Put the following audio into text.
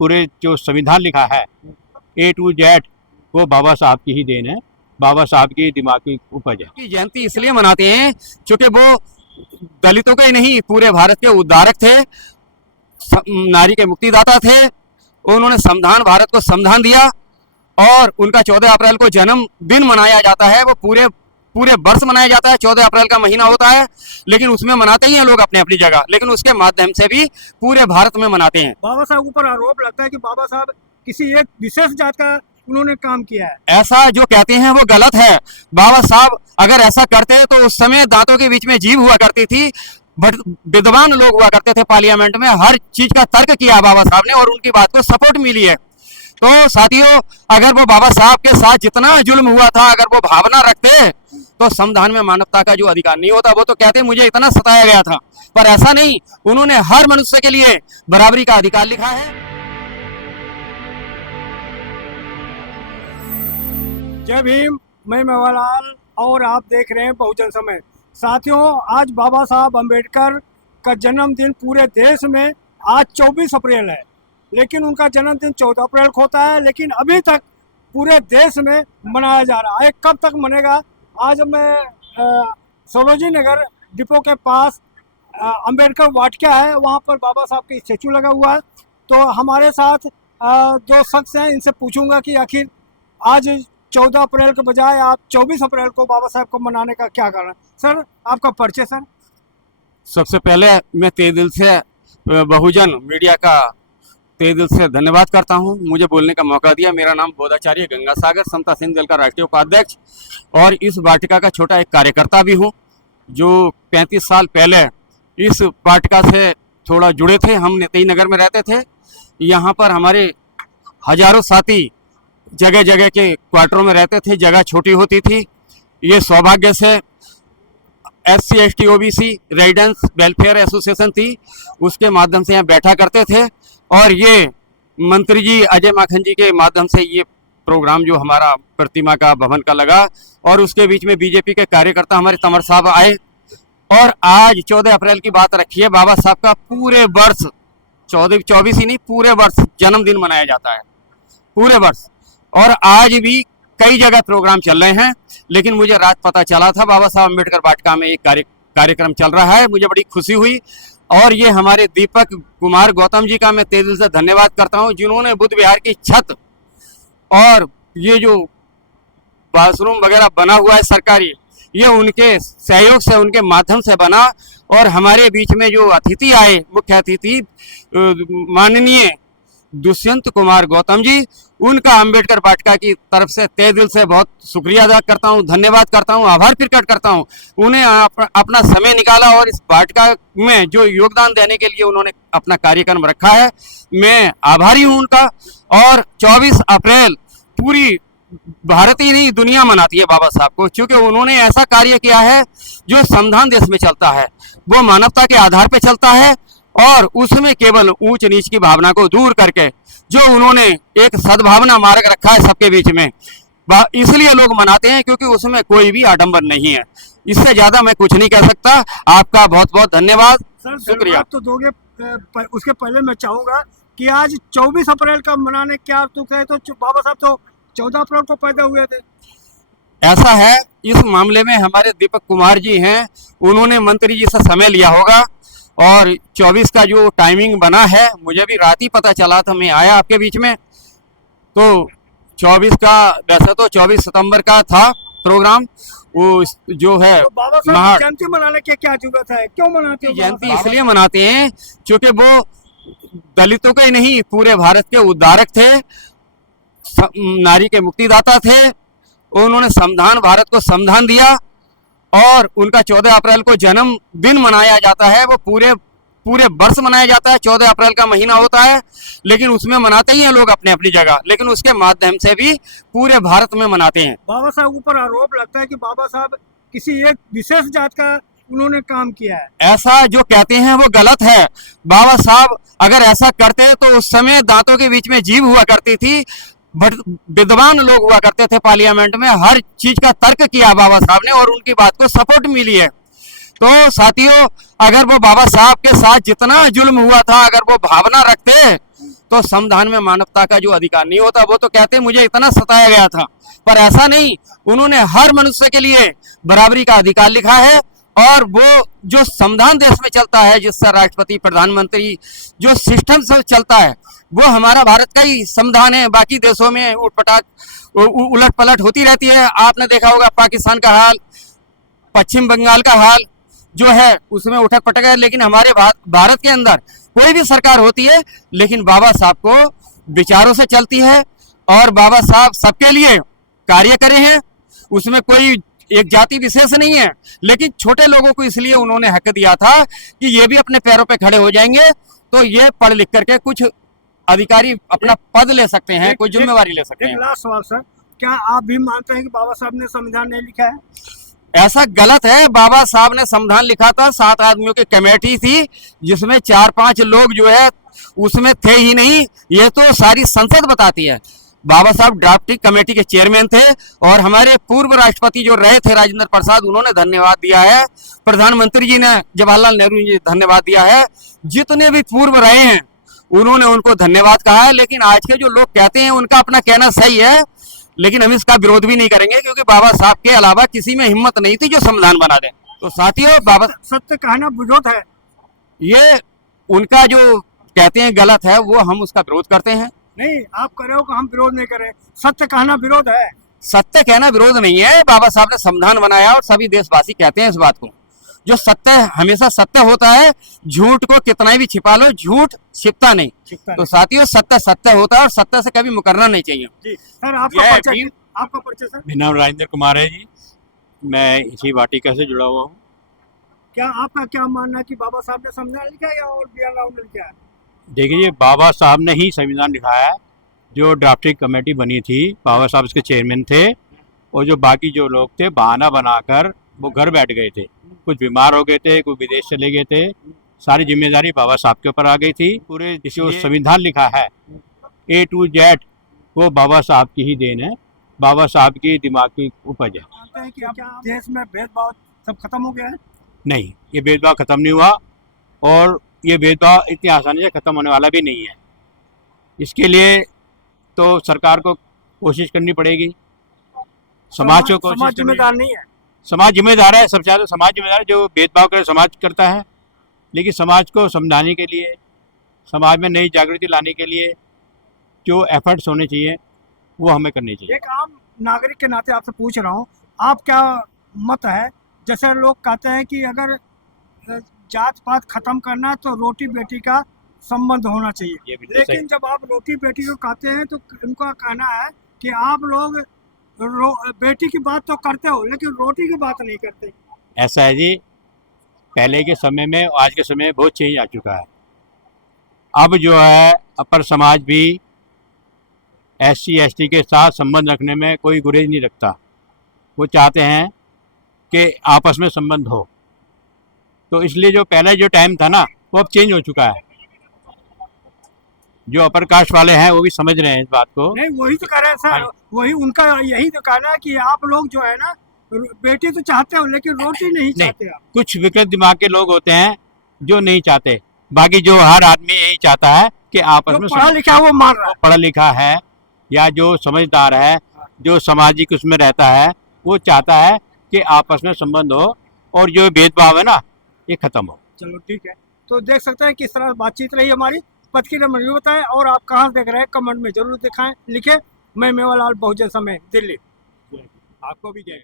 पूरे जो संविधान लिखा है A to Z वो बाबा साहब की ही देन है, बाबा साहब की दिमाग की उपज है। की जयंती इसलिए मनाते हैं क्योंकि वो दलितों का ही नहीं पूरे भारत के उद्धारक थे, नारी के मुक्तिदाता थे। उन्होंने संविधान, भारत को संविधान दिया और उनका 14 अप्रैल को जन्मदिन मनाया जाता है। वो पूरे वर्ष मनाया जाता है, 14 अप्रैल का महीना होता है, लेकिन उसमें मनाते ही हैं लोग अपनी अपनी जगह, लेकिन उसके माध्यम से भी पूरे भारत में मनाते हैं। बाबा साहब ऊपर आरोप लगता है कि बाबा साहब किसी एक विशेष जात का उन्होंने काम किया है। ऐसा जो कहते हैं वो गलत है। बाबा साहब अगर ऐसा करते तो उस समय दांतों के बीच में जीभ हुआ करती थी, विद्वान लोग हुआ करते थे, पार्लियामेंट में हर चीज का तर्क किया बाबा साहब ने और उनकी बात को सपोर्ट मिली है। तो साथियों, अगर वो बाबा साहब के साथ जितना जुल्म हुआ था, अगर वो भावना रखते तो संविधान में मानवता का जो अधिकार नहीं होता। वो तो कहते मुझे इतना सताया गया था, पर ऐसा नहीं, उन्होंने हर मनुष्य के लिए बराबरी का अधिकार लिखा है। जय भीम, मैं मेवालाल और आप देख रहे हैं बहुजन समय। साथियों, आज बाबा साहब अम्बेडकर का जन्मदिन पूरे देश में आज 24 अप्रैल है, लेकिन उनका जन्मदिन 14 अप्रैल को होता है, लेकिन अभी तक पूरे देश में मनाया जा रहा है। कब तक मनेगा? आज मैं सरोजी नगर डिपो के पास अम्बेडकर वाटिका है, वहाँ पर बाबा साहब का स्टैचू लगा हुआ है। तो हमारे साथ जो शख्स हैं, इनसे पूछूंगा कि आखिर आज 14 अप्रैल के बजाय आप 24 अप्रैल को बाबा साहब को मनाने का क्या कारण? सर, आपका परिचय सर। सबसे पहले मैं तहे दिल से बहुजन मीडिया का तहे दिल से धन्यवाद करता हूं, मुझे बोलने का मौका दिया। मेरा नाम बोधाचार्य गंगासागर, समता सिंह दल का राष्ट्रीय उपाध्यक्ष और इस वाटिका का छोटा एक कार्यकर्ता भी हूं, जो 35 साल पहले इस वाटिका से थोड़ा जुड़े थे। हम नेतई नगर में रहते थे। यहाँ पर हमारे हजारों साथी जगह जगह के क्वार्टरों में रहते थे, जगह छोटी होती थी। ये सौभाग्य से SC ST OBC residence welfare association थी, उसके माध्यम से यहाँ बैठा करते थे और ये मंत्री जी अजय माखन जी के माध्यम से ये प्रोग्राम जो हमारा प्रतिमा का भवन का लगा और उसके बीच में बीजेपी के कार्यकर्ता हमारे तंवर साहब आए और आज 14 अप्रैल की बात रखी है। बाबा साहब का पूरे वर्ष 24 ही नहीं, पूरे वर्ष जन्मदिन मनाया जाता है, पूरे वर्ष। और आज भी कई जगह प्रोग्राम चल रहे हैं, लेकिन मुझे रात पता चला था बाबा साहब अम्बेडकर वाटिका में एक कार्यक्रम चल रहा है, मुझे बड़ी खुशी हुई। और ये हमारे दीपक कुमार गौतम जी का मैं तहे दिल से धन्यवाद करता हूं, जिन्होंने बुद्ध विहार की छत और ये जो बाथरूम वगैरह बना हुआ है सरकारी, ये उनके सहयोग से, उनके माध्यम से बना। और हमारे बीच में जो अतिथि आए, मुख्य अतिथि माननीय दुष्यंत कुमार गौतम जी, उनका अम्बेडकर वाटिका की तरफ से तहे दिल से बहुत शुक्रिया अदा करता हूं, धन्यवाद करता हूं, आभार प्रकट करता हूं। उन्हें अपना समय निकाला और इस वाटिका में जो योगदान देने के लिए उन्होंने अपना कार्यक्रम रखा है, मैं आभारी हूं उनका। और 24 अप्रैल पूरी भारत ही नहीं, दुनिया मनाती है बाबा साहब को, क्योंकि उन्होंने ऐसा कार्य किया है जो संविधान देश में चलता है, वो मानवता के आधार पर चलता है और उसमें केवल ऊंच नीच की भावना को दूर करके जो उन्होंने एक सद्भावना मार्ग रखा है सबके बीच में, इसलिए लोग मनाते हैं, क्योंकि उसमें कोई भी आडंबर नहीं है। इससे ज्यादा मैं कुछ नहीं कह सकता। आपका बहुत बहुत धन्यवाद, शुक्रिया। तो दोगे, उसके पहले मैं चाहूंगा कि आज 24 अप्रैल का मनाने क्या तुक है? तो बाबा साहब तो 14 अप्रैल को पैदा हुए थे। ऐसा है, इस मामले में हमारे दीपक कुमार जी हैं, उन्होंने मंत्री जी से समय लिया होगा और 24 का जो टाइमिंग बना है, मुझे भी रात ही पता चला था, मैं आया आपके बीच में। तो 24 का, वैसे तो 24 सितंबर का था प्रोग्राम, वो जो है तो बाबा साहब जयंती मनाने की क्या जरूरत है? क्यों मनाते हैं जयंती? इसलिए मनाते हैं क्योंकि वो दलितों का ही नहीं, पूरे भारत के उद्धारक थे, नारी के मुक्तिदाता थे। उन्होंने संविधान, भारत को संविधान दिया और उनका 14 अप्रैल को जन्मदिन मनाया जाता है। वो पूरे वर्ष मनाया जाता है, 14 अप्रैल का महीना होता है, लेकिन उसमें मनाते ही हैं लोग अपने अपनी जगह, लेकिन उसके माध्यम से भी पूरे भारत में मनाते हैं। बाबा साहब ऊपर आरोप लगता है कि बाबा साहब किसी एक विशेष जात का उन्होंने काम किया है। ऐसा जो कहते हैं वो गलत है। बाबा साहब अगर ऐसा करते तो उस समय दांतों के बीच में जीभ हुआ करती थी, विद्वान लोग हुआ करते थे, पार्लियामेंट में हर चीज का तर्क किया बाबा साहब ने और उनकी बात को सपोर्ट मिली है। तो साथियों, अगर वो बाबा साहब के साथ जितना जुल्म हुआ था, अगर वो भावना रखते तो संविधान में मानवता का जो अधिकार नहीं होता, वो तो कहते हैं मुझे इतना सताया गया था, पर ऐसा नहीं, उन्होंने हर मनुष्य के लिए बराबरी का अधिकार लिखा है। और वो जो संविधान देश में चलता है, जिससे राष्ट्रपति प्रधानमंत्री जो सिस्टम से चलता है, वो हमारा भारत का ही संविधान है। बाकी देशों में उलट पलट होती रहती है। आपने देखा होगा पाकिस्तान का हाल, पश्चिम बंगाल का हाल जो है उसमें उठक पटक है, लेकिन हमारे भारत के अंदर कोई भी सरकार होती है लेकिन बाबा साहब को विचारों से चलती है, और बाबा साहब सबके लिए कार्य करे हैं। उसमें कोई एक जाति विशेष नहीं है, लेकिन छोटे लोगों को इसलिए उन्होंने हक दिया था कि ये भी अपने पैरों पे खड़े हो जाएंगे तो ये पढ़ लिख करके कुछ अधिकारी अपना पद ले सकते हैं, कोई जिम्मेवारी ले सकते हैं। एक लास्ट सवाल सर, क्या आप भी मानते हैं कि बाबा साहब ने संविधान नहीं लिखा है? ऐसा गलत है। बाबा साहब ने संविधान लिखा था, 7 आदमियों की कमेटी थी जिसमें 4-5 लोग जो है उसमें थे ही नहीं, ये तो सारी संसद बताती है। बाबा साहब ड्राफ्टिंग कमेटी के चेयरमैन थे, और हमारे पूर्व राष्ट्रपति जो रहे थे राजेंद्र प्रसाद, उन्होंने धन्यवाद दिया है। प्रधानमंत्री जी ने, जवाहरलाल नेहरू जी धन्यवाद दिया है। जितने भी पूर्व रहे हैं उन्होंने उनको धन्यवाद कहा है। लेकिन आज के जो लोग कहते हैं उनका अपना कहना सही है, लेकिन हम इसका विरोध भी नहीं करेंगे, क्योंकि बाबा साहब के अलावा किसी में हिम्मत नहीं थी जो संविधान बना दे। तो साथियों, बाबा सत्य कहना विरोध है, ये उनका जो कहते हैं गलत है, वो हम उसका विरोध करते हैं। नहीं आप कर रहे हो कि हम विरोध नहीं करें, सत्य कहना विरोध है। सत्य कहना विरोध नहीं है। बाबा साहब ने संविधान बनाया और सभी देशवासी कहते हैं इस बात को। जो सत्य हमेशा सत्य होता है, झूठ को कितना भी छिपा लो, झूठ छिपता नहीं। तो साथियों, सत्य सत्य होता है और सत्य से कभी मुकरना नहीं चाहिए। जी सर, आपका परिचय सर? मेरा नाम राजेंद्र कुमार है जी, मैं इसी वाटिका से जुड़ा हुआ हूँ। क्या आपका क्या मानना है कि बाबा साहब ने संविधान लिखा है या और बी आर राव ने लिखा है? देखिए, बाबा साहब ने ही संविधान लिखा है। जो ड्राफ्टिंग कमेटी बनी थी, बाबा साहब इसके चेयरमैन थे, और जो बाकी जो लोग थे बहाना बनाकर वो घर बैठ गए थे। कुछ बीमार हो गए थे, कुछ विदेश चले गए थे, सारी जिम्मेदारी बाबा साहब के ऊपर आ गई थी। पूरे जो संविधान लिखा है A to Z वो बाबा साहब की ही देन है, बाबा साहब की दिमाग की उपज है। मानते हैं कि क्या देश में भेदभाव सब खत्म हो गया है? नहीं, ये भेदभाव खत्म नहीं हुआ, और ये भेदभाव इतनी आसानी से खत्म होने वाला भी नहीं है। इसके लिए तो सरकार को कोशिश करनी पड़ेगी, समाज को कोशिश जिम्मेदार नहीं है। समाज जिम्मेदार है, सबसे ज़्यादा समाज जिम्मेदार है। जो भेदभाव करे समाज करता है, लेकिन समाज को समझाने के लिए, समाज में नई जागृति लाने के लिए जो एफर्ट्स होने चाहिए वो हमें करने चाहिए। एक आम नागरिक के नाते आपसे पूछ रहा हूँ, आप क्या मत है? जैसे लोग कहते हैं कि अगर जात पात खत्म करना है तो रोटी बेटी का संबंध होना चाहिए, लेकिन जब आप रोटी बेटी को कहते हैं तो उनका कहना है कि आप लोग बेटी की बात तो करते हो लेकिन रोटी की बात नहीं करते। ऐसा है जी, पहले के समय में आज के समय में बहुत चेंज आ चुका है। अब जो है अपर समाज भी SC ST के साथ संबंध रखने में कोई गुरेज नहीं रखता। वो चाहते हैं कि आपस में संबंध हो। तो इसलिए जो पहले जो टाइम था ना, वो अब चेंज हो चुका है। जो अपर कास्ट वाले हैं वो भी समझ रहे हैं इस बात को। नहीं, वही तो कह रहे हैं सर, वही उनका यही तो कहना है कि आप लोग जो है ना, बेटी तो चाहते हो लेकिन रोटी नहीं चाहते आप। कुछ विकृत दिमाग के लोग होते हैं जो नहीं चाहते, बाकी जो हर आदमी यही चाहता है कि आपस में पढ़ा लिखा वो मान रहा है, पढ़ा लिखा है या जो समझदार है, जो सामाजिक उसमें रहता है, वो चाहता है कि आपस में संबंध हो और जो भेदभाव है ना ये खत्म हो। चलो ठीक है, तो देख सकते हैं किस तरह बातचीत रही हमारी। पद की नंबर बताएं, और आप कहाँ देख रहे हैं कमेंट में जरूर दिखाएं, लिखे। मैं मेवालाल, बहुजन समय, दिल्ली। आपको भी जय।